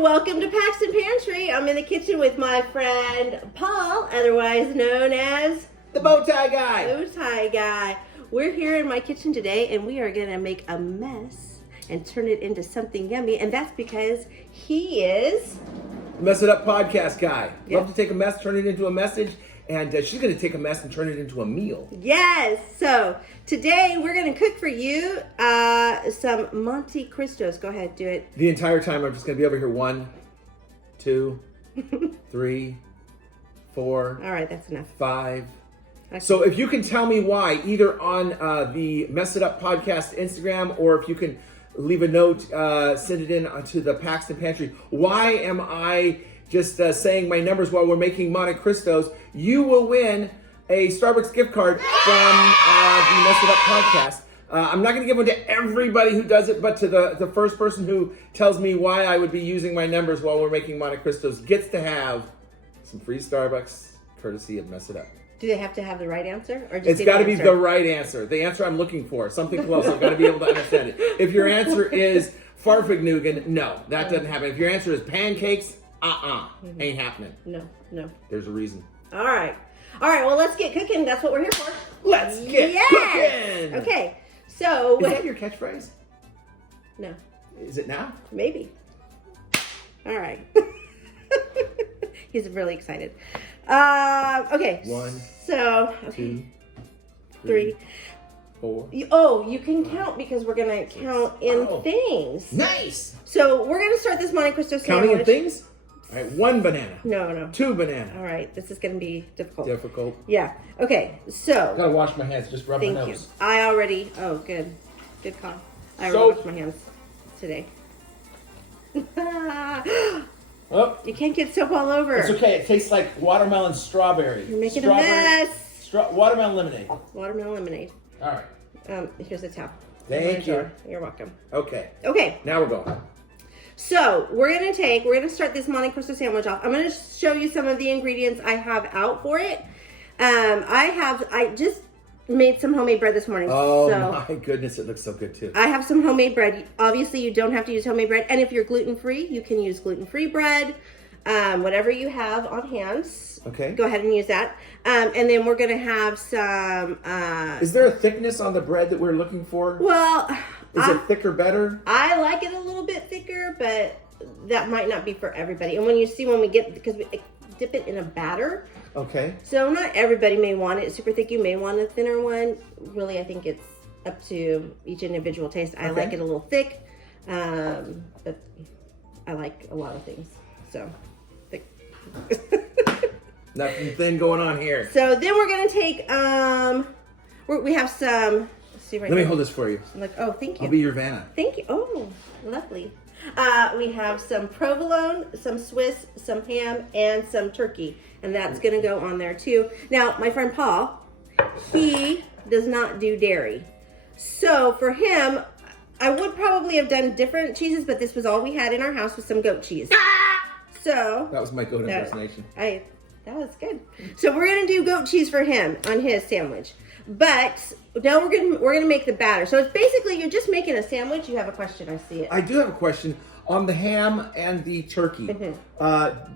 welcome to Paxton Pantry. I'm in the kitchen with my friend Paul, otherwise known as the bow tie guy. Bow tie guy. We're here in my kitchen today, and we are gonna make a mess and turn it into something yummy. And that's because he is Mess It Up podcast guy. Yeah. Love to take a mess, turn it into a message, and she's gonna take a mess and turn it into a meal. Yes. So today we're gonna cook for you some Monte Cristos. Go ahead, do it. The entire time I'm just gonna be over here. 1, 2, 3, 4. All right, that's enough. 5. Okay. So if you can tell me why, either on the Mess It Up podcast Instagram, or if you can leave a note, send it in to the Paxton Pantry. Why am I just saying my numbers while we're making Monte Cristos? You will win a Starbucks gift card from the Mess It Up podcast. I'm not going to give one to everybody who does it, but to the first person who tells me why I would be using my numbers while we're making Monte Cristos gets to have some free Starbucks courtesy of Mess It Up. Do they have to have the right answer, or just It's got to be the right answer. The answer I'm looking for. Something close. I've got to be able to understand it. If your answer is Farfignugan, no, that doesn't happen. If your answer is pancakes, ain't happening. No. There's a reason. All right. Well, let's get cooking. That's what we're here for. Let's get cooking. Okay. So Is that your catchphrase? No. Is it now? Maybe. All right. He's really excited. Okay. 1, So 2, 3, 4. You can count because we're gonna count in things. Nice. So we're gonna start this Monte Cristo sandwich. Counting in things. All right. 1 banana. No. 2 banana. All right. This is gonna be difficult. Difficult. Yeah. Okay. So. Gotta wash my hands. Just rub my Thank nose. you. I already. Oh, good call. I So- already washed my hands today. Oh, You can't get soap all over. it's okay. It tastes like watermelon strawberry. You're making Strawberry, a mess. Watermelon lemonade. Watermelon lemonade. All right. Here's a towel. Thank you. You're welcome. Okay. Okay. Now we're going. So we're gonna start this Monte Cristo sandwich off. I'm gonna show you some of the ingredients I have out for it. I just made some homemade bread this morning. Oh so my goodness, it looks so good too. I have some homemade bread. Obviously, you don't have to use homemade bread. And if you're gluten-free, you can use gluten-free bread. Whatever you have on hand. Okay. Go ahead and use that. And then we're going to have some... Is there a thickness on the bread that we're looking for? Well... Is it thicker better? I like it a little bit thicker, but that might not be for everybody. And when we get... Because we dip it in a batter... Okay. So not everybody may want it super thick. You may want a thinner one. Really, I think it's up to each individual taste. I like it a little thick, but I like a lot of things. So thick. Nothing thin going on here. So then we're gonna take. We have some. Let's see right Let me here. hold this for you. I'm like, oh, thank you. I'll be your Vanna. Thank you. Oh, lovely. We have some provolone, some Swiss, some ham, and some turkey. And that's going to go on there too. Now, my friend Paul, he does not do dairy. So for him, I would probably have done different cheeses, but this was all we had in our house with some goat cheese. So That was my goat impersonation. that was good. So we're going to do goat cheese for him on his sandwich. But now we're gonna make the batter. So it's basically, you're just making a sandwich. You have a question, I see it. I do have a question on the ham and the turkey.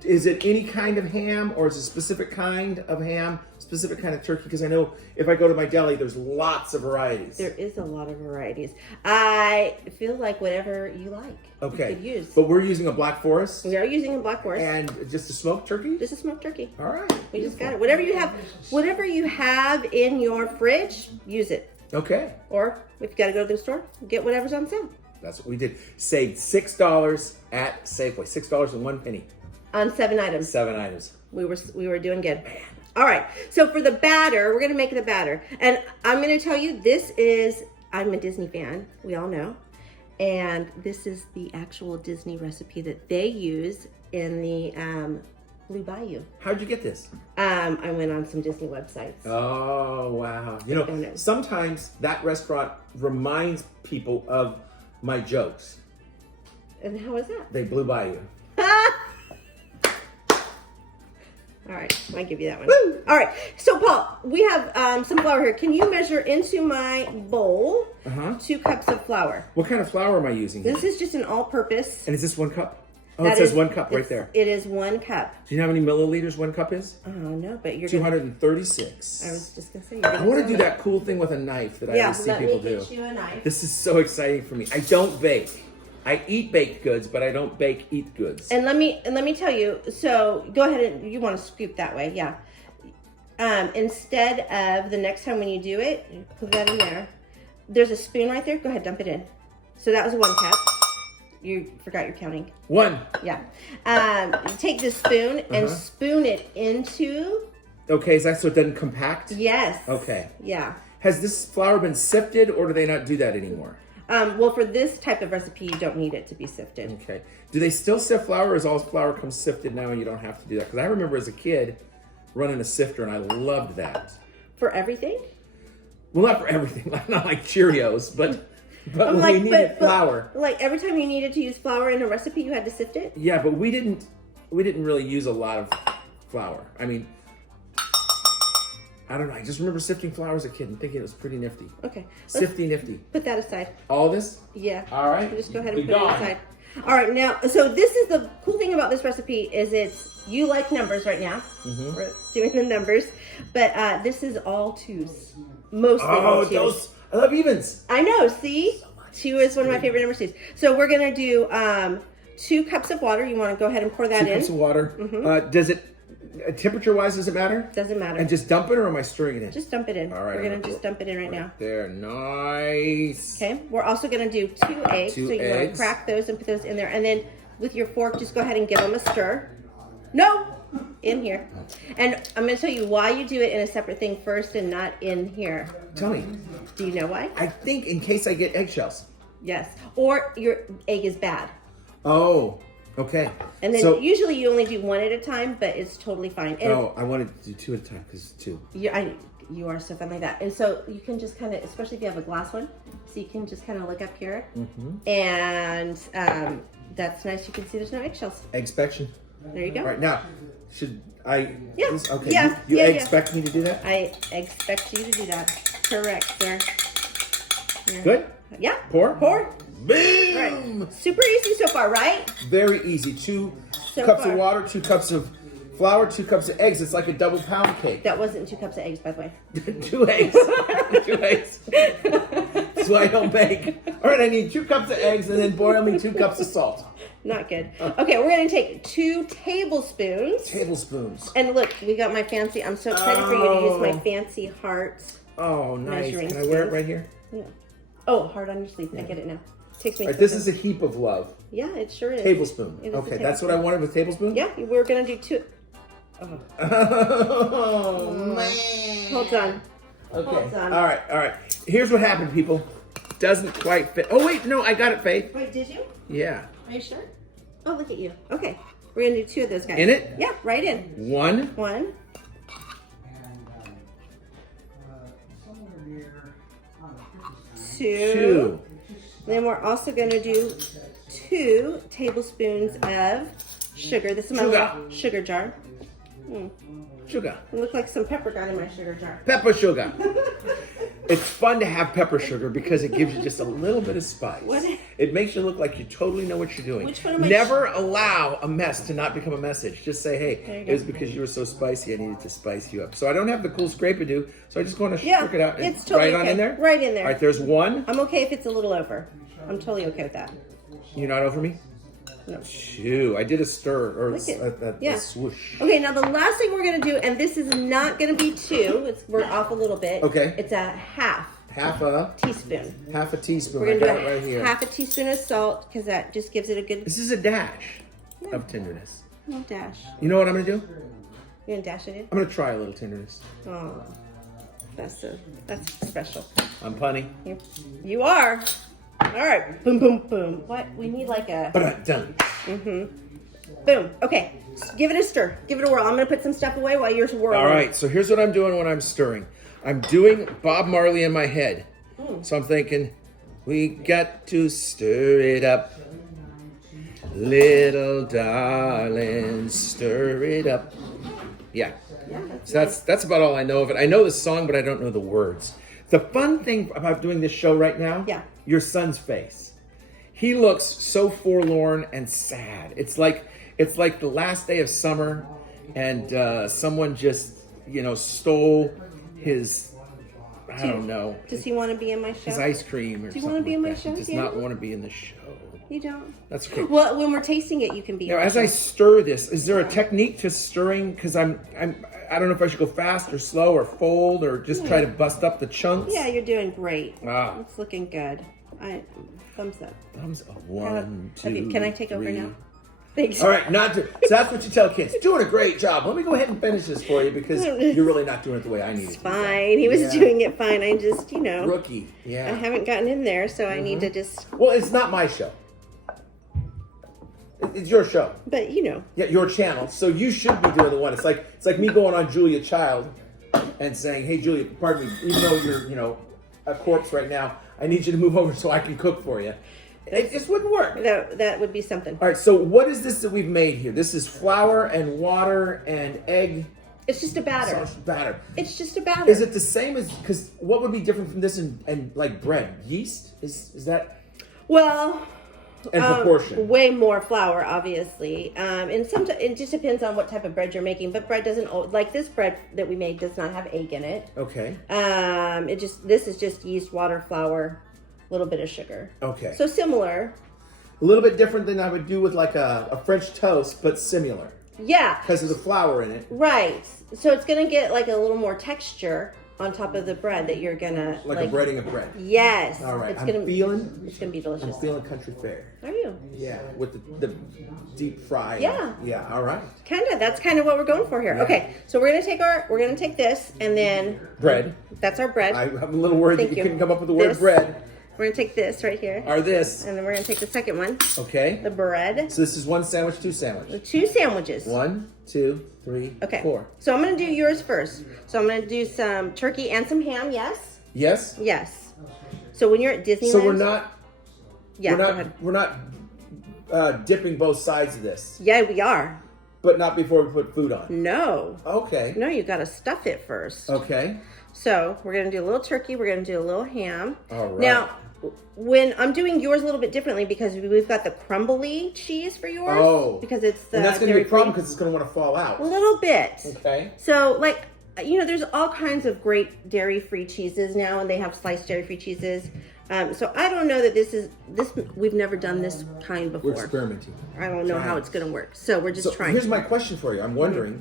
Is it any kind of ham, or is it a specific kind of ham, specific kind of turkey? Because I know if I go to my deli, there's lots of varieties. There is a lot of varieties. I feel like whatever you like, Okay. you could use. But we're using a Black Forest We are using a Black Forest. and just a smoked turkey? Just a smoked turkey. All right. We just got it. Whatever you have in your fridge, use it. Okay. Or if you got to go to the store, get whatever's on sale. That's what we did. Saved $6 at Safeway. $6.01. On 7 items. 7 items. We were doing good. All right. So for the batter, we're going to make the batter. And I'm going to tell you, I'm a Disney fan. We all know. And this is the actual Disney recipe that they use in the Blue Bayou. How'd you get this? I went on some Disney websites. Oh, wow. You know, sometimes that restaurant reminds people of my jokes. And how is that? They blew by you. All right, I'll give you that one. Woo! All right, so Paul, we have some flour here. Can you measure into my bowl 2 cups of flour? What kind of flour am I using here? This is just an all-purpose. And is this 1 cup? Oh, it says 1 cup right there. It is 1 cup. Do you know how many milliliters 1 cup is? Oh, no, but you're 236. I was just going to say. I want to do that cool thing with a knife that I always see people do. Yeah, let me get you a knife. This is so exciting for me. I don't bake. I eat baked goods, but I don't eat goods. And let me tell you. So go ahead and you want to scoop that way, yeah. Instead of the next time when you do it, put that in there. There's a spoon right there. Go ahead, dump it in. So that was 1 cup. You forgot your counting. 1. Yeah. Take the spoon and spoon it into. Okay, is that so it doesn't compact? Yes. Okay. Yeah. Has this flour been sifted, or do they not do that anymore? Well, for this type of recipe, you don't need it to be sifted. Okay. Do they still sift flour, or is all flour comes sifted now and you don't have to do that? Because I remember as a kid running a sifter, and I loved that. For everything? Well, not for everything. Not like Cheerios, but when we needed flour. Like every time you needed to use flour in a recipe, you had to sift it? Yeah, but we didn't really use a lot of flour. I mean, I don't know. I just remember sifting flour as a kid and thinking it was pretty nifty. Okay. Sifty nifty. Put that aside. All this? Yeah. All right. Just go ahead and put it aside. All right, now, so this is the cool thing about this recipe is you like numbers right now. We're doing the numbers, but this is all 2s. Mostly all 2s. I love evens. I know, see? 2 is one of my favorite numbers, 2s. So we're going to do 2 cups of water. You want to go ahead and pour that in. 2 cups of water. Does it, temperature-wise, does it matter? Doesn't matter. And just dump it, or am I stirring it in? Just dump it in. All right. We're going to just dump it in right now. There, nice. Okay, we're also going to do 2 eggs. 2 so you want eggs. to crack those and put those in there. And then with your fork, just go ahead and give them a stir. No! In here. And I'm going to tell you why you do it in a separate thing first and not in here. Tell me. Do you know why? I think in case I get eggshells. Yes. Or your egg is bad. Oh, okay. And then usually you only do 1 at a time, but it's totally fine. And I wanted to do 2 at a time because it's 2. you are so fun like that. And so you can just kind of, especially if you have a glass one, so you can just kind of look up here. And that's nice. You can see there's no eggshells. Eggspection. There you go. All right, now, should I? Yeah. Okay. Yeah. You expect me to do that? I expect you to do that. Correct, sir. Yeah. Good? Yeah. Pour? Pour. Boom! Right. Super easy so far, right? Very easy. 2 So cups far. of water, 2 cups of flour, 2 cups of eggs. It's like a double pound cake. That wasn't 2 cups of eggs, by the way. 2 eggs. 2 eggs. That's why I don't bake. All right, I need 2 cups of eggs and then boil me 2 cups of salt. Not good. Okay, we're going to take 2 tablespoons. Tablespoons. And look, we got my fancy, I'm so excited for you to use my fancy heart. Oh, nice. Measuring Can I wear it spoons. right here? Yeah. Oh, heart on your sleeve. I get it now. Takes me. All right, this is a heap of love. Yeah, it sure is. Tablespoon. It is a Okay, that's what I tablespoon. wanted with tablespoon? Yeah, we're going to do 2. Oh. Oh, man. Hold on. Okay. Hold on. All right. Here's what happened, people. Doesn't quite fit. Oh, wait, no, I got it, Faith. Wait, did you? Yeah. Are you sure? Oh, look at you. Okay. We're going to do 2 of those guys. In it? Yeah, right in. 1. 1. Two. Then we're also going to do 2 tablespoons of sugar. This is my little sugar jar. Sugar. It looked like some pepper got in my sugar jar. Pepper sugar. It's fun to have pepper sugar because it gives you just a little bit of spice. What? It makes you look like you totally know what you're doing. Which one am I? Never allow a mess to not become a message. Just say, There hey, you it was go. because you were so spicy, I needed to spice you up. So I don't have the cool scrape-a-doo, so I just want to Yeah, shook it out and it's totally right on okay. in there? Right in there. All right, there's 1. I'm okay if it's a little over. I'm totally okay with that. You're not over me? No. 2. I did a stir or Look it. a Yeah. swoosh. Okay, now the last thing we're going to do, and this is not going to be 2. We're off a little bit. Okay. It's a half Half a teaspoon. teaspoon. We're going to I do got it right here. half a teaspoon of salt because that just gives it a good This is a dash of tenderness. little dash. You know what I'm going to do? You're going to dash it in? I'm going to try a little tenderness. Oh, that's special. I'm punny. You are. All right. Boom, boom, boom. What? We need like a Done. boom. Okay. Give it a stir. Give it a whirl. I'm going to put some stuff away while you're whirling. All right, so here's what I'm doing when I'm stirring. I'm doing Bob Marley in my head. So I'm thinking, we got to stir it up. Little darling, stir it up. Yeah. Yeah, So that's about all I know of it. I know the song, but I don't know the words. The fun thing about doing this show right now, Yeah. your son's face. He looks so forlorn and sad. It's like the last day of summer, and someone just stole his. I don't know. Does he want to be in my show? His ice cream or something. Do you want to be in my like that. show? He does not want to be in the show. You don't? That's okay. Well, when we're tasting it, you can be. Now, as I stir this, is there a technique to stirring? Because I don't know if I should go fast or slow or fold or just try to bust up the chunks. Yeah, you're doing great. Wow. It's looking good. Thumbs up. Thumbs up. 1, 2. Can I take 3. over now? Thanks. All right, so that's what you tell kids. You're doing a great job. Let me go ahead and finish this for you because you're really not doing it the way I need it. It's fine. He was doing it fine. I just, Rookie. Yeah. I haven't gotten in there, so I need to just. Well, it's not my show. It's your show. But Yeah, your channel. So you should be doing the one. It's like me going on Julia Child and saying, "Hey, Julia, pardon me, even though you're a corpse right now, I need you to move over so I can cook for you." It just wouldn't work. That would be something. All right, so what is this that we've made here? This is flour and water and egg. It's just a batter. Batter. It's just a batter. Is it the same as? Because what would be different from this and like bread? Yeast is that? Well. And proportion. Way more flour, obviously. And sometimes it just depends on what type of bread you're making. But bread doesn't, like this bread that we made does not have egg in it. Okay. This is just yeast, water, flour, a little bit of sugar. Okay. So similar. A little bit different than I would do with like a French toast, but similar. Yeah. Because of the flour in it. Right. So it's going to get like a little more texture on top of the bread that you're gonna like a breading of bread. Yes. All right. It's It's gonna be delicious. I'm feeling country fare. Are you? Yeah, with the deep fry. Yeah. Yeah. All right. That's kind of what we're going for here. Yeah. Okay, so we're gonna take this and then Bread. That's our bread. I'm a little worried that you couldn't come up with the word This. bread. We're gonna take this right here. Or this. And then we're gonna take the second one. Okay. The bread. So this is 1 sandwich, 2 sandwich. The 2 sandwiches. 1, 2, 3, Okay. 4. So I'm gonna do yours first. So I'm gonna do some turkey and some ham. Yes. Yes. Yes. So when you're at Disneyland. So we're not. Yeah. Go ahead. We're not dipping both sides of this. Yeah, we are. But not before we put food on. No. Okay. No, you gotta stuff it first. Okay. So we're gonna do a little turkey. We're gonna do a little ham. All right. Now, when I'm doing yours a little bit differently because we've got the crumbly cheese for yours. Oh. Because it's the. And that's going to be a problem because it's going to want to fall out. A little bit. Okay. So, there's all kinds of great dairy-free cheeses now, and they have sliced dairy-free cheeses. So I don't know that this. We've never done this kind before. We're experimenting. I don't know how it's going to work. So we're just trying. Here's my question for you. I'm wondering,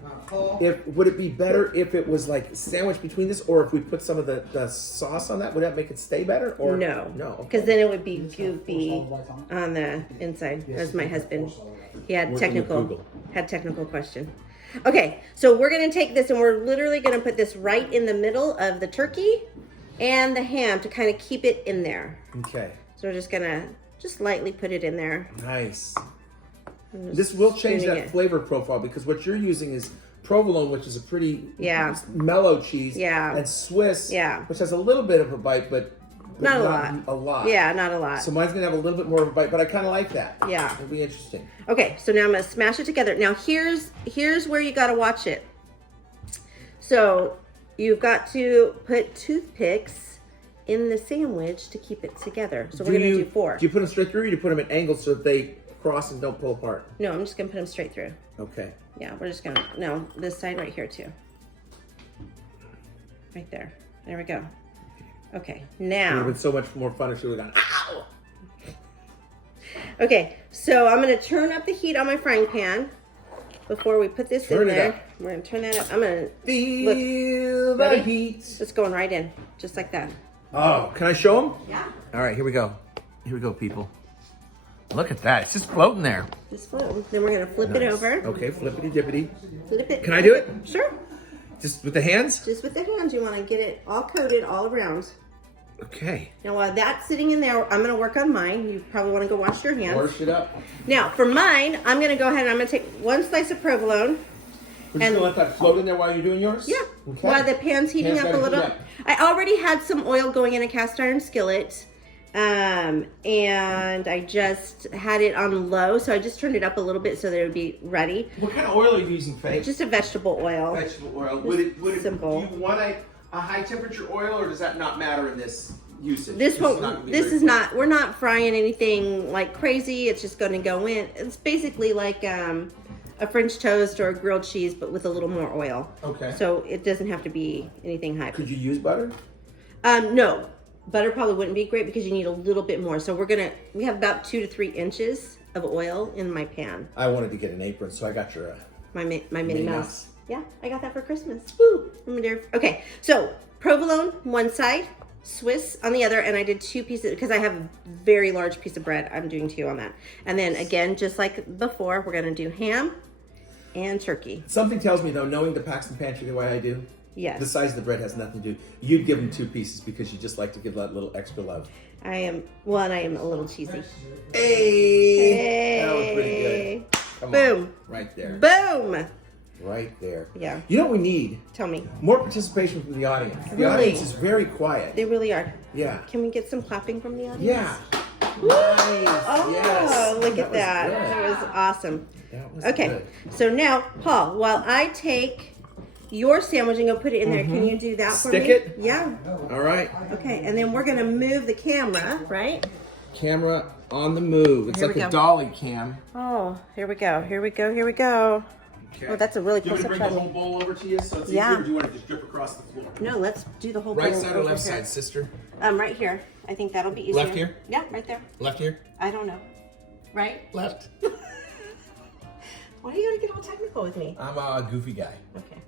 would it be better if it was like sandwiched between this, or if we put some of the sauce on that? Would that make it stay better? Or no, okay. Because then it would be goopy on the inside. As my husband, he had technical question. Okay, so we're gonna take this and we're literally gonna put this right in the middle of the turkey and the ham to kind of keep it in there. Okay. So we're just gonna lightly put it in there. Nice. This will change that flavor profile because what you're using is provolone, which is a pretty mellow cheese. Yeah. And Swiss, Yeah. which has a little bit of a bite, but not a lot. Yeah, not a lot. So mine's gonna have a little bit more of a bite, but I kind of like that. Yeah. It'll be interesting. Okay, so now I'm gonna smash it together. Now here's where you gotta watch it. So you've got to put toothpicks in the sandwich to keep it together. So we're gonna do 4. Do you put them straight through, or do you put them at angles so that they cross and don't pull apart? No, I'm just gonna put them straight through. Okay. Yeah, we're just gonna, no, this side right here too. Right there. There we go. Okay, It would now. have been so much more fun if she would have gone, ow! Okay, so I'm gonna turn up the heat on my frying pan before we put this in there. We're gonna turn that up. I'm gonna feel the heat. It's going right in, just like that. Oh, can I show them? Yeah. All right, here we go. Here we go, people. Look at that. It's just floating there. Just float. Then we're gonna flip it over. Okay, flippity dippity. Flip it. Can I do it? Sure. Just with the hands? Just with the hands, you want to get it all coated all around. Okay. Now while that's sitting in there, I'm going to work on mine. You probably want to go wash your hands. Wash it up. Now for mine, I'm going to go ahead and I'm going to take 1 slice of provolone. We're just going to let that float in there while you're doing yours? Yeah. Okay. While the pan's heating up a little. I already had some oil going in a cast iron skillet. And I just had it on low, so I just turned it up a little bit so that it would be ready. What kind of oil are you using, Faye? Just a vegetable oil. Vegetable oil. Would it simple. Do you want a high temperature oil, or does that not matter in this? usage. This won't. not gonna be This very is not. We're not frying anything like crazy. It's just going to go in. It's basically like a French toast or a grilled cheese, but with a little more oil. Okay. So it doesn't have to be anything high. Could you use butter? No, butter probably wouldn't be great because you need a little bit more. So we have about 2 to 3 inches of oil in my pan. I wanted to get an apron, so I got your My Minnie Mouse. Mouse. Yeah, I got that for Christmas. Woo! Okay, so provolone one side, Swiss on the other, and I did 2 pieces because I have a very large piece of bread. I'm doing 2 on that. And then again, just like before, we're gonna do ham and turkey. Something tells me though, knowing the Paxton Pantry the way I do, Yes. the size of the bread has nothing to do. You'd give them 2 pieces because you just like to give that little extra love. I am a little cheesy. Hey! That was pretty good. Come Boom. on. Right there. Boom! Right there. Yeah. You know what we need? Tell me. More participation from the audience. The Really? audience is very quiet. They really are. Yeah. Can we get some clapping from the audience? Yeah. Woo! Nice. Oh, Yes. look at was that. good. That was awesome. That was Okay, good. so now, Paul, while I take your sandwich and go put it in there, can you do that for me? Stick it? Yeah. All right. Okay, and then we're gonna move the camera, right? Camera on the move. It's Here like we a go. dolly cam. Oh, here we go, here we go, here we go. Okay. Oh, that's a really Do you close want me up to bring shot. the whole bowl over to you so it's Yeah. easier, or do you want to just drip across the floor? No, let's do the whole Right bowl side or over left here. side, sister? Right here. I think that'll be easier. Left here? Yeah, right there. Left here? I don't know. Right? Left. Why are you gonna get all technical with me? I'm a goofy guy. Okay.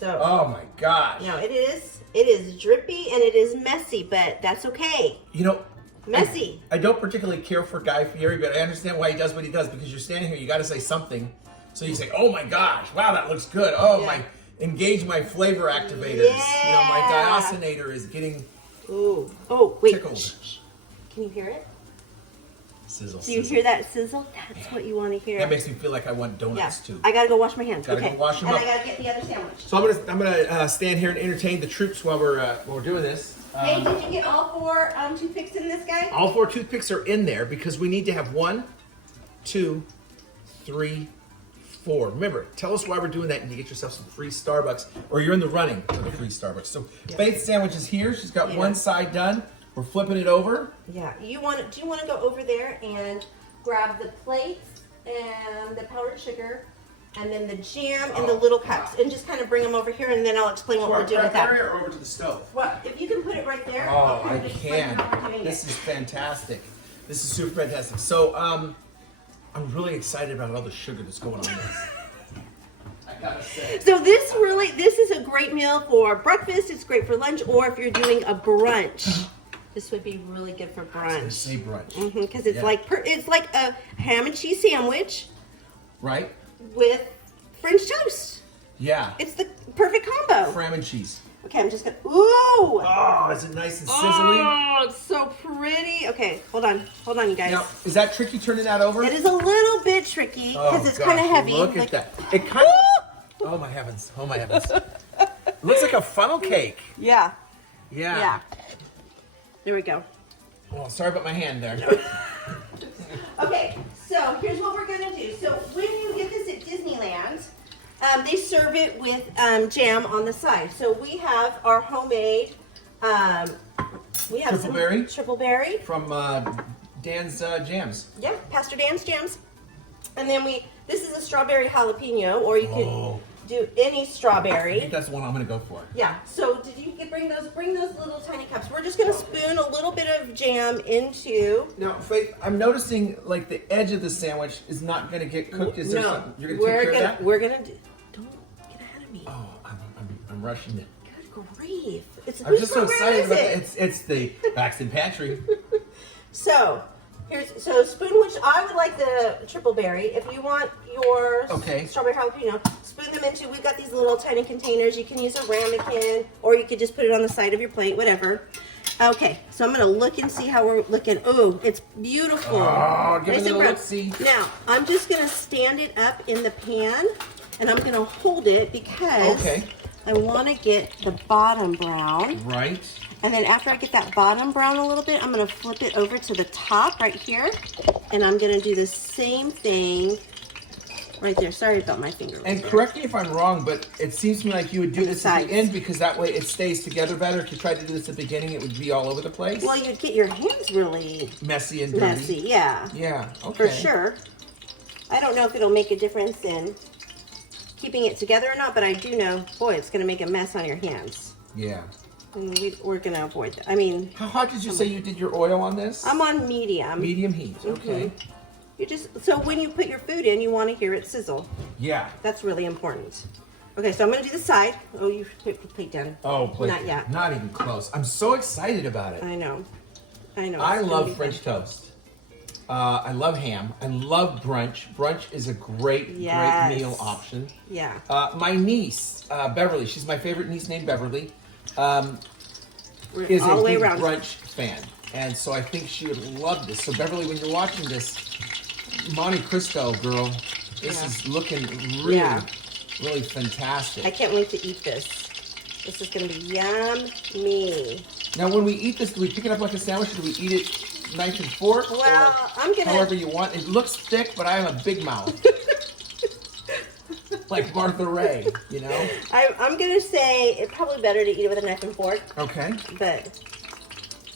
So Oh my gosh. now it is drippy and it is messy, but that's okay. You know, Messy. I don't particularly care for Guy Fieri, but I understand why he does what he does because you're standing here, you got to say something. So you say, "Oh my gosh, wow, that looks good." Oh Yeah. my, engage my flavor activators. You know, my Yeah. diosinator is getting Ooh. Oh, wait. tickled. Shh. Can you hear it? Sizzle. Do you sizzle. hear that sizzle? That's what you want to hear. That makes me feel like I want Yeah. donuts too. I gotta go wash my hands. Gotta okay. go wash 'em and up. I gotta get the other sandwich. So I'm gonna stand here and entertain the troops while we're doing this. Hey, did you get all 4 toothpicks in this guy? All 4 toothpicks are in there because we need to have 1, 2, 3, 4. Remember, tell us why we're doing that and you get yourself some free Starbucks or you're in the running for the free Starbucks. So Faith's sandwich is here. She's got one side done. We're flipping it over. Yeah. Do you want to go over there and grab the plate and the powdered sugar and then the jam and the little cups and just kind of bring them over here and then I'll explain what we're doing with that. Or over to the stove? Well, if you can put it right there. Oh, I'll kind I of explain can. how we're doing This it. is fantastic. This is super fantastic. So, I'm really excited about all the sugar that's going on in this. I gotta say. So this is a great meal for breakfast. It's great for lunch, or if you're doing a brunch, this would be really good for brunch. Say brunch. Because it's Yeah. it's like a ham and cheese sandwich Right? with French toast. Yeah. It's the perfect combo. Ham and cheese. Okay, I'm just gonna. Ooh! Oh, is it nice and sizzling? Oh, it's so pretty. Okay, hold on, you guys. Now, is that tricky turning that over? It is a little bit tricky because it's kind of gosh, heavy. Look at that. It kind of. Oh my heavens. Oh my heavens. It looks like a funnel cake. Yeah. Yeah. Yeah. There we go. Oh, sorry about my hand there. Okay, so here's what we're gonna do. So when you get this at Disneyland, they serve it with jam on the side. So we have our homemade, we have Triple berry? triple berry. From Dan's Jams. Yeah, Pastor Dan's jams. And then this is a strawberry jalapeno, or you can Oh. do any I think strawberry. that's the one I'm going to go for. Yeah, so did you bring those little tiny cups? We're just gonna spoon a little bit of jam into. Now, Faith, I'm noticing like the edge of the sandwich is not going to get cooked. Is there something you're going to take care of that? We're gonna do. Don't get ahead of me. Oh, I'm rushing it. Good grief! It's I'm just so whose program excited is about it? it. It's the Paxton Pantry. So spoon, which I would like the triple berry. If you want your strawberry jalapeno, spoon them into. We've got these little tiny containers. You can use a ramekin, or you could just put it on the side of your plate, whatever. Okay, so I'm gonna look and see how we're looking. Oh, it's beautiful. Oh, give Nice it a and little brown. look-see. Now I'm just gonna stand it up in the pan, and I'm gonna hold it because I want to get the bottom brown. Right. And then after I get that bottom brown a little bit, I'm going to flip it over to the top right here. And I'm going to do the same thing Right there. Sorry about my finger. And correct me if I'm wrong, but it seems to me like you would do this at the end because that way it stays together better. If you tried to do this at the beginning, it would be all over the place. Well, you'd get your hands really messy and dirty. messy. Yeah. Yeah. Okay. For sure. I don't know if it'll make a difference in keeping it together or not, but I do know, boy, it's going to make a mess on your hands. Yeah. And we're going to avoid that. I mean, how hot did you say you did your oil on this? I'm on medium. Medium heat. Okay. You just, so when you put your food in, you want to hear it sizzle. Yeah. That's really important. Okay, so I'm going to do the side. Oh, you put the plate down. Oh, plate. Not yet. Not even close. I'm so excited about it. I know. I know. I love French toast. I love ham. I love brunch. Brunch is a great meal option. Yeah. My niece, Beverly, she's my favorite niece named Beverly, is all a the way big around. brunch fan. And so I think she would love this. So Beverly, when you're watching this, Monte Cristo, girl, this is looking really fantastic. I can't wait to eat this. This is going to be yummy. Now, when we eat this, do we pick it up like a sandwich, or do we eat it knife and fork? Well, I'm going to... However you want. It looks thick, but I am a big mouth. Like Martha Ray, you know? I'm going to say it's probably better to eat it with a knife and fork. Okay. But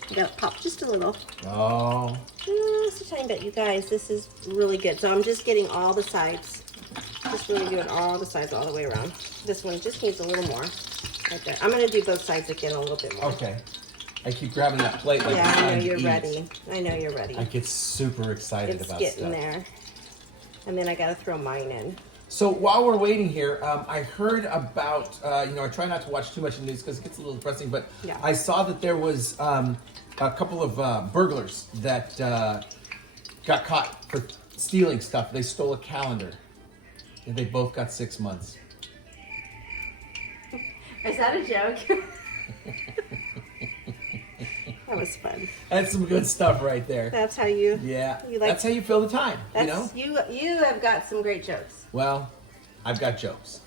you got to pop just a little. Oh. Just a tiny bit. You guys, this is really good. So I'm just getting all the sides. Just really doing all the sides all the way around. This one just needs a little more. Right there. I'm going to do both sides again a little bit more. Okay. I keep grabbing that plate like I know you're ready. I know you're ready. I get super excited about stuff. It's getting there. And then I got to throw mine in. So while we're waiting here, I heard about, I try not to watch too much of the news because it gets a little depressing, but I saw that there was a couple of burglars that got caught for stealing stuff. They stole a calendar, and they both got 6 months. Is that a joke? That was fun. That's some good stuff right there. That's how you... Yeah. That's how you fill the time, you know? You have got some great jokes. Well, I've got jokes.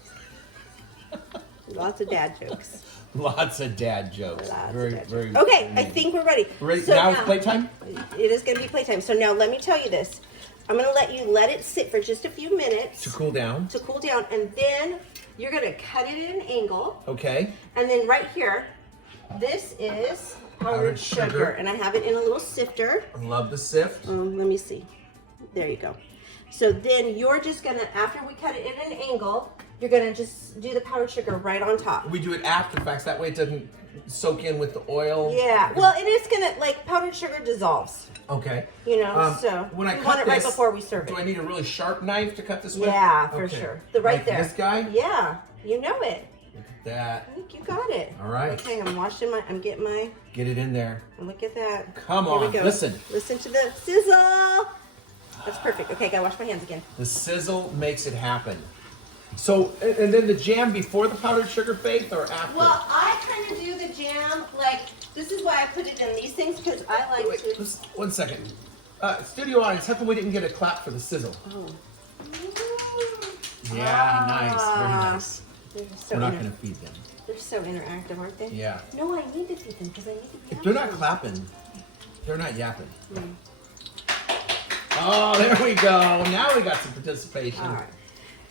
Lots of dad jokes. Lots of dad jokes. Very. Okay, I think we're ready. Ready? So now it's playtime? It is going to be playtime. So now let me tell you this. I'm going to let it sit for just a few minutes. To cool down. To cool down. And then you're going to cut it at an angle. Okay. And then right here, this is powdered sugar. And I have it in a little sifter. I love the sift. Let me see. There you go. So then you're just going to, after we cut it at an angle, you're going to just do the powdered sugar right on top. We do it after the fact. That way it doesn't soak in with the oil. Yeah. Well, it is going to, like, powdered sugar dissolves. Okay. You know, so when I we cut want it right this, before we serve it. Do I need a really sharp knife to cut this with? Yeah, for sure. Right like there. This guy? Yeah. You know it. Look at that. I think you got it. All right. Okay, I'm getting my... Get it in there. Look at that. Come on, listen. Listen to the sizzle. That's perfect. Okay, gotta wash my hands again. The sizzle makes it happen. So, and then the jam before the powdered sugar, Faith, or after? Well, I kind of do the jam, like, this is why I put it in these things, because I like to... Just 1 second. Studio audience, how come we didn't get a clap for the sizzle? Oh. Yeah, nice. Very nice. So we're not going to feed them. They're so interactive, aren't they? Yeah. No, I need to feed them, because I need to be If they're not clapping, they're not yapping. Oh, there we go. Now we got some participation. All right.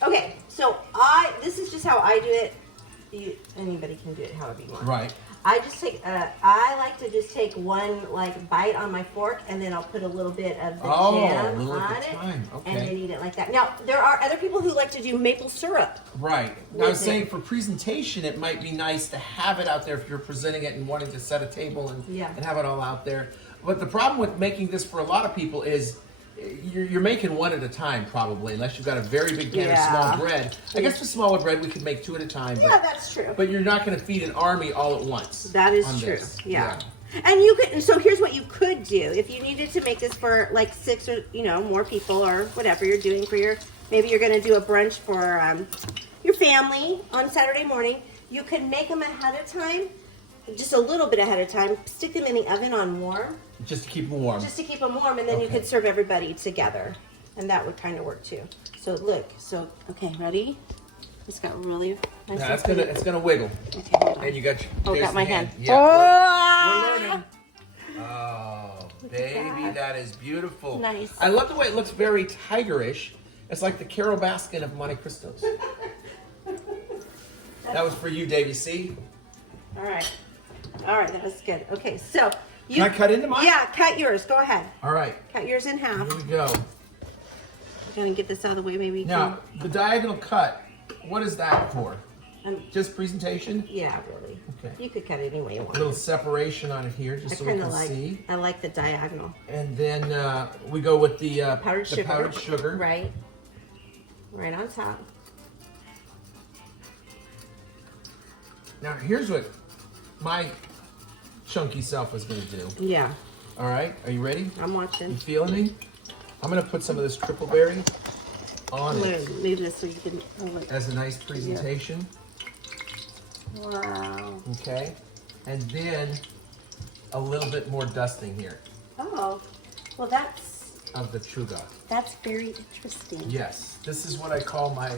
Okay, so this is just how I do it. Anybody can do it however you want. Right. I just take, I like to just take one bite on my fork, and then I'll put a little bit of the jam on it, okay. and then eat it like that. Now, there are other people who like to do maple syrup. Right. Now, I was saying for presentation, it might be nice to have it out there if you're presenting it and wanting to set a table and have it all out there. But the problem with making this for a lot of people is you're making one at a time, probably, unless you've got a very big pan of small bread. I guess for smaller bread, we could make 2 at a time. Yeah, that's true. But you're not going to feed an army all at once. That is true. Yeah. And you could. So here's what you could do if you needed to make this for like 6 or more people or whatever you're doing for your. Maybe you're going to do a brunch for your family on Saturday morning. You could make them ahead of time. Just a little bit ahead of time, stick them in the oven on warm. Just to keep them warm. Just to keep them warm, and then you could serve everybody together. And that would kind of work too. So look, okay, ready? It's got really nice. Yeah, it's gonna wiggle. Okay, hold on. And you got got my hand. Yeah, we're learning. Oh, baby, that is beautiful. Nice. I love the way it looks very tigerish. It's like the Carol Baskin of Monte Cristos. That was for you, Davey. See? All right, that was good. Okay, so you Can I cut into mine? Yeah, cut yours. Go ahead. All right. Cut yours in half. Here we go. I'm gonna get this out of the way, maybe. You Now, the diagonal cut, what is that for? Just presentation? Yeah, really. Okay. You could cut it any way you want. A little separation on it here, just so we can see. I like the diagonal. And then we go with the Powdered sugar. powdered sugar. Right. Right on top. Now, here's what my chunky self was going to do. Yeah. All right, are you ready? I'm You watching. feeling me? I'm going to put some of this triple berry on I'm it gonna move this so you can. as a nice presentation. Wow. Okay. And then a little bit more dusting here Oh, well of the chuga. that's very interesting. Yes, this is what I call my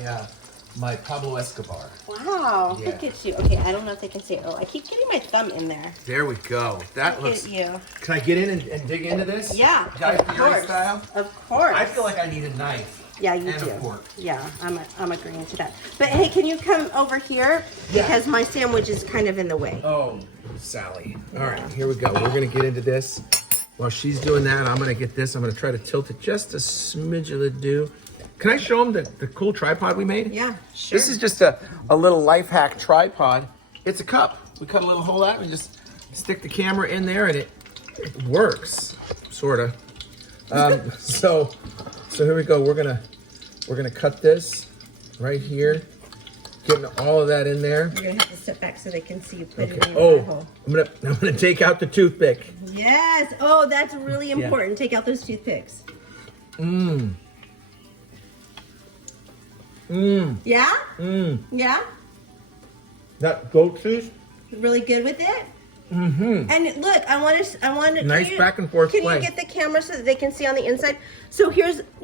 my Pablo Escobar. Wow, Yeah. look at you. Okay, I don't know if they can see it. Oh, I keep getting my thumb in there. There we go. That Look looks. at you. Can I get in and dig into this? Yeah, Guy of Fieri course. style. Of course. I feel like I need a knife. Yeah, you and do. a fork. Yeah, I'm agreeing to that. But hey, can you come over here? Yeah. Because my sandwich is kind of in the way. Oh, Sally. All right, here we go. We're gonna get into this. While she's doing that, I'm gonna get this. I'm gonna try to tilt it just a smidge of the dew. Can I show them the cool tripod we made? Yeah, sure. This is just a little life hack tripod. It's a cup. We cut a little hole out and just stick the camera in there, and it works, sorta. So here we go. We're gonna cut this right here, getting all of that in there. You're gonna have to step back so they can see you put it Okay. in your Oh, hole. I'm gonna take out the toothpick. Yes. Oh, that's really important. Take out those toothpicks. Mmm. Yeah? Mmm. Yeah? That goat cheese. Really good with it? Mm-hmm. And look, I want to Nice back and forth Can play. you get the camera so that they can see on the inside? So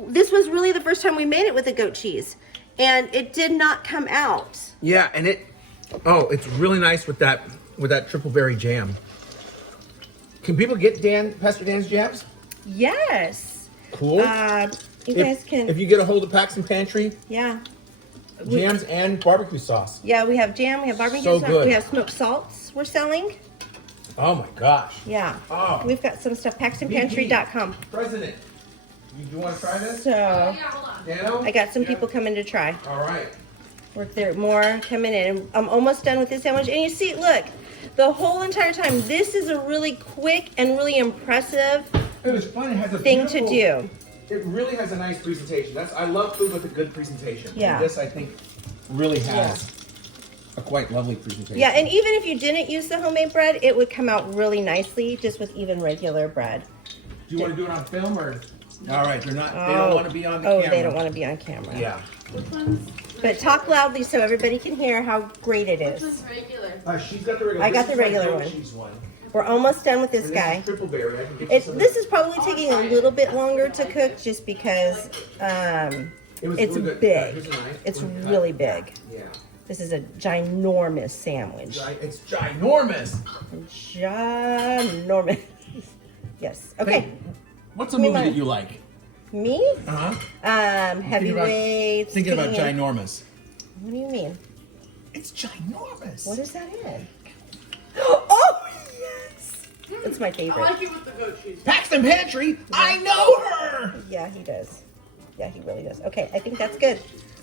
this was really the first time we made it with the goat cheese, and it did not come out. Yeah, and it's really nice with that triple berry jam. Can people get Pastor Dan's jams? Yes. Cool. You guys can. If you get a hold of Paxton Pantry, Yeah. jams and barbecue sauce. Yeah, we have jam, we have barbecue So sauce, good. we have smoked salts we're selling. Oh my gosh. Yeah. Oh. We've got some stuff, paxtonpantry.com. President, you want to try this? So Yeah, hold on. Dano? I got some people coming to try. All right. There more coming in. I'm almost done with this sandwich. And you see, look, the whole entire time, this is a really quick and really impressive It was fun. It has a thing to beautiful- do. It really has a nice presentation. I love food with a good presentation. Yeah. And this, I think, really has a quite lovely presentation. Yeah, and even if you didn't use the homemade bread, it would come out really nicely just with even regular bread. Do you want to do it on film or? All right, they're not. They don't want to be on the Oh, camera. they don't want to be on camera. Yeah. Which one's But talk loudly so everybody can hear how great it which is. one's regular? She's got the regular. I got this the is my regular goat one. cheese one. We're almost done with this And guy. This is triple berry. I can get you some of This is probably taking a little bit longer to cook just because It was it's really good. big. Here's a knife. It's One cut. really big. Yeah. This is a ginormous sandwich. It's ginormous. Ginormous. Yes. Okay. Hey, what's a Me movie mine. that you like? Me? Uh huh. Heavyweights. Thinking about taking in- ginormous. What do you mean? It's ginormous. What is that in? Oh yes! It's my I favorite. like it with the goat cheese. Paxton Pantry. I know her. Yeah, he does. Yeah, he really does. Okay, I think that's good.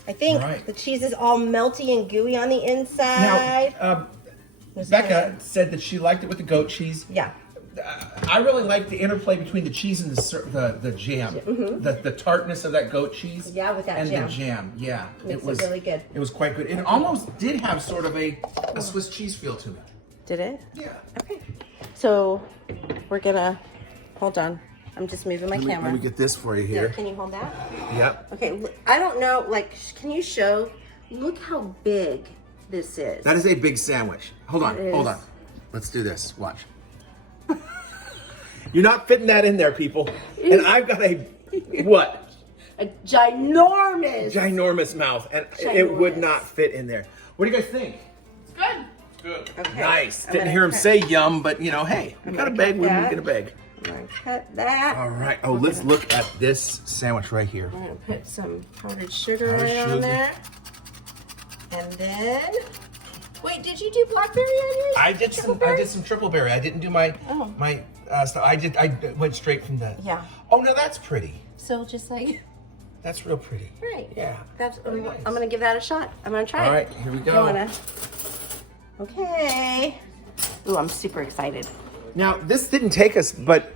I think All right. the cheese is all melty and gooey on the inside. Now, There's Becca kind said that she liked it with the goat cheese. yeah. I really like the interplay between the cheese and the jam. The tartness of that goat cheese. Mm-hmm. Yeah, with that and jam. the jam. Yeah, Makes it really good. It was quite good. It almost did have sort of a Swiss cheese feel to it. Did it? Yeah. Okay. So we're gonna hold on. I'm just moving my camera. Let me get this for you Yeah, here. can you hold that? Yep. Okay. I don't know. Like, can you show? Look how big this is. That is a big sandwich. Hold on. It Hold is. on. Let's do this. Watch. You're not fitting that in there, people. And I've got a what? A ginormous. Ginormous mouth, and it would Ginormous. not fit in there. What do you guys think? It's good. Good. Okay. Nice. I'm Didn't gonna hear him cut- say yum, but you know, hey, we I'm got a gonna bag, cut we that. get a bag. I'm gonna cut that. All right. Oh, let's look at this sandwich right here. I'm gonna put some powdered sugar Powdered right on sugar. there. And then, wait, did you do blackberry on yours? I did some triple berry. I didn't do my Oh. my stuff. I went straight from the. Yeah. Oh no, that's pretty. So just like, That's real pretty. right. Yeah. That's. Very nice. I'm gonna give that a shot. I'm gonna try All it. right, here we You go. wanna- Okay. Ooh, I'm super excited. Now this didn't take us but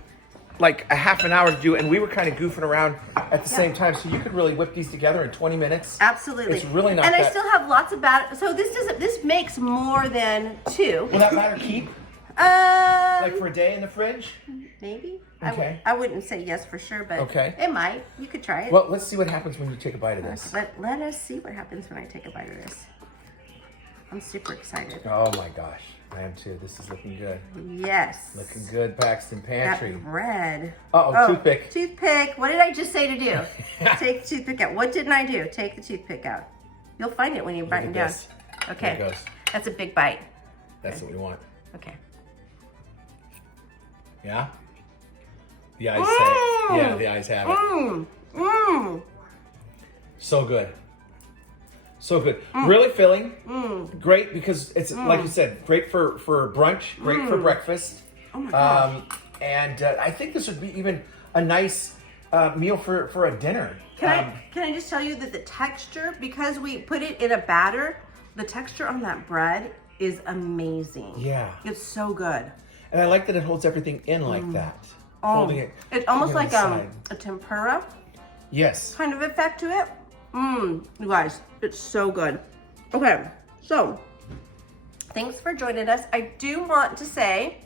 like a half an hour to do, and we were kind of goofing around at the same time. So you could really whip these together in 20 minutes. Absolutely. It's really not And I that- still have lots of batter. So this doesn't. This makes more than 2. Will that batter keep like for a day in the fridge? Maybe. Okay. I wouldn't say yes for sure, but Okay. it might. You could try it. Well, let's see what happens when you take a bite of this. Let us see what happens when I take a bite of this. I'm super excited. Oh my gosh, I am too. This is looking good. Yes. Looking good, Paxton Pantry. That bread. Uh-oh, toothpick. Toothpick. What did I just say to do? Take the toothpick out. What didn't I do? Take the toothpick out. You'll find it when you're biting at down. this. Okay. There it goes. That's a big bite. That's what we want. Okay. Yeah? The eyes say. Yeah, the eyes have it. Mmm. Mmm. So good. So good. Really filling. Great because it's like you said, great for brunch, great for breakfast. Oh my gosh. And I think this would be even a nice meal for a dinner. Can I just tell you that the texture, because we put it in a batter, the texture on that bread is amazing. Yeah. It's so good. And I like that it holds everything in like that. Holding it. It's almost keeping it like inside. a tempura Yes. kind of effect to it. You guys, it's so good. Okay, so thanks for joining us. I do want to say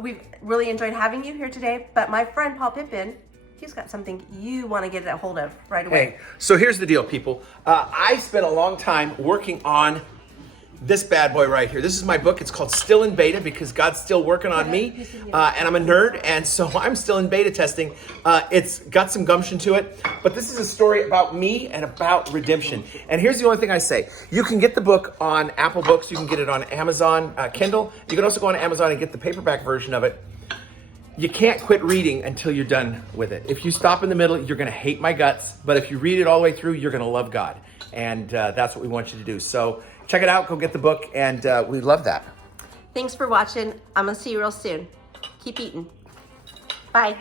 we've really enjoyed having you here today, but my friend Paul Pippin, he's got something you want to get a hold of right away. Hey, so here's the deal, people. I spent a long time working on this bad boy right here. This is my book. It's called Still in Beta because God's still working on me, and I'm a nerd, and so I'm still in beta testing. It's got some gumption to it, but this is a story about me and about redemption. And here's the only thing I say. You can get the book on Apple Books. You can get it on Amazon Kindle. You can also go on Amazon and get the paperback version of it. You can't quit reading until you're done with it. If you stop in the middle, you're going to hate my guts. But if you read it all the way through, you're going to love God. And that's what we want you to do. So check it out. Go get the book. And we love that. Thanks for watching. I'm going to see you real soon. Keep eating. Bye.